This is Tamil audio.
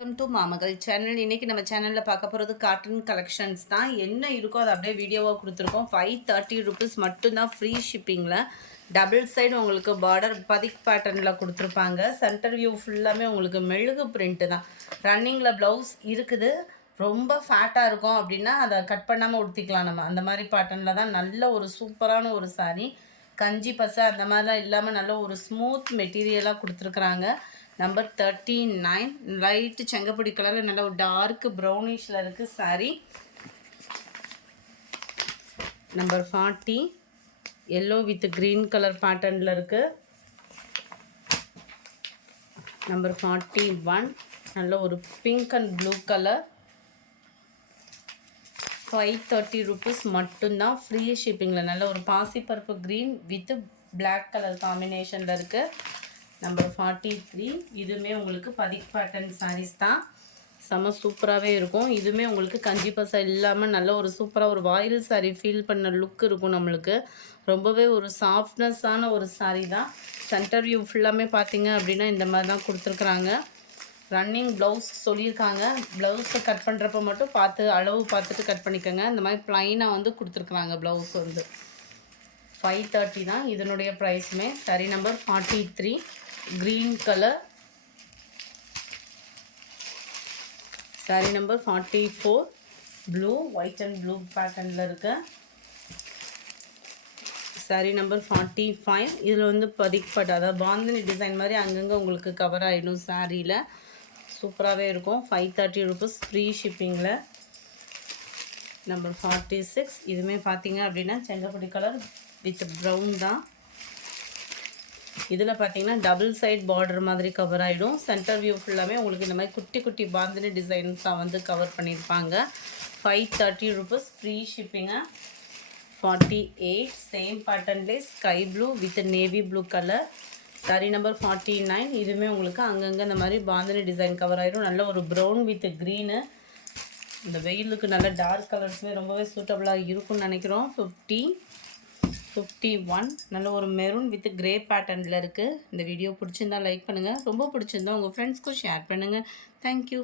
Welcome to மாமகள் channel. இன்றைக்கி நம்ம சேனலில் பார்க்க போகிறது காட்டன் கலெக்ஷன்ஸ் தான். என்ன இருக்கோ அதை அப்படியே வீடியோவாக கொடுத்துருக்கோம். 530 rupees மட்டும்தான், ஃப்ரீ ஷிப்பிங்கில். டபுள் சைடு உங்களுக்கு பார்டர் பதிக் பேட்டர்னில் கொடுத்துருப்பாங்க. சென்டர் வியூ ஃபுல்லாமே உங்களுக்கு மெழுகு பிரிண்ட்டு தான். ரன்னிங்கில் ப்ளவுஸ் இருக்குது. ரொம்ப ஃபேட்டாக இருக்கும் அப்படின்னா அதை கட் பண்ணாமல் உடுத்திக்கலாம் நம்ம. அந்த மாதிரி பேட்டர்னில் தான் நல்ல ஒரு சூப்பரான ஒரு சாரீ. கஞ்சி பசை அந்த மாதிரிலாம் இல்லாமல் நல்ல ஒரு ஸ்மூத் மெட்டீரியலாக கொடுத்துருக்குறாங்க. நம்பர் 39 லைட்டு செங்கப்பொடி கலரில் நல்ல ஒரு டார்க் ப்ரௌனிஷில் இருக்குது sari. Number 40 yellow with green colour பேட்டர்னில் இருக்குது. நம்பர் 41 நல்ல ஒரு pink and blue colour. 530 rupees மட்டும்தான், ஃப்ரீ ஷிப்பிங்கில். நல்ல ஒரு பாசிப்பருப்பு க்ரீன் வித் பிளாக் கலர் காம்பினேஷனில் இருக்குது. நம்பர் 43 இதுவுமே உங்களுக்கு பதிக் பேட்டர்ன் சாரீஸ் தான். செம்ம சூப்பராகவே இருக்கும். இதுவுமே உங்களுக்கு கஞ்சி பசை இல்லாமல் நல்ல ஒரு சூப்பராக ஒரு வாயில் சாரீ ஃபீல் பண்ண லுக் இருக்கும் நம்மளுக்கு. ரொம்பவே ஒரு சாஃப்ட்னஸான ஒரு சாரீ தான். சென்டர் வியூ ஃபுல்லாமே பார்த்தீங்க அப்படின்னா இந்த மாதிரி தான் கொடுத்துருக்குறாங்க. ரன்னிங் ப்ளவுஸ் சொல்லியிருக்காங்க. ப்ளவுஸை கட் பண்ணுறப்ப மட்டும் பார்த்து அளவு பார்த்துட்டு கட் பண்ணிக்கோங்க. இந்த மாதிரி ப்ளைனாக வந்து கொடுத்துருக்குறாங்க ப்ளவுஸ் வந்து. 530 தான் இதனுடைய ப்ரைஸுமே. Sari number 43 green colour. Sari number 44 blue, white and blue பேட்டர்னில் இருக்கு. சாரீ நம்பர் 45 இதில் வந்து பதிக்பட், அதாவது பாந்தினி டிசைன் மாதிரி அங்கங்கே உங்களுக்கு கவர் ஆகிடும் சாரியில். சூப்பராகவே இருக்கும். 530 rupees ஃப்ரீ ஷிப்பிங்கில். நம்பர் 46 இதுவுமே பார்த்தீங்க அப்படின்னா செங்கப்பொடி கலர் வித் ப்ரௌன் தான். இதில் பார்த்தீங்கன்னா டபுள் சைட் பார்டர் மாதிரி கவர் ஆகிடும். சென்டர் வியூ ஃபுல்லாமே உங்களுக்கு இந்த மாதிரி குட்டி குட்டி பாந்தினி டிசைன்ஸாக வந்து கவர் பண்ணியிருப்பாங்க. 530 rupees ஃப்ரீ ஷிப்பிங்க. 48 சேம் பேட்டர்ன்லேயே sky blue with navy blue colour. Sari number 49 இதுவுமே உங்களுக்கு அங்கங்கே இந்த மாதிரி பாந்தினி டிசைன் கவர் ஆகிடும். நல்ல ஒரு ப்ரௌன் வித் க்ரீனு. இந்த வெயிலுக்கு நல்ல டார்க் கலர்ஸுமே ரொம்பவே சூட்டபுளாக இருக்கும்னு நினைக்கிறோம். 51 நல்ல ஒரு மெரூன் வித் கிரே பேட்டர்னில் இருக்குது. இந்த வீடியோ பிடிச்சிருந்தா லைக் பண்ணுங்கள். ரொம்ப பிடிச்சிருந்தா உங்கள் ஃப்ரெண்ட்ஸ்க்கும் ஷேர் பண்ணுங்கள். தேங்க்யூ.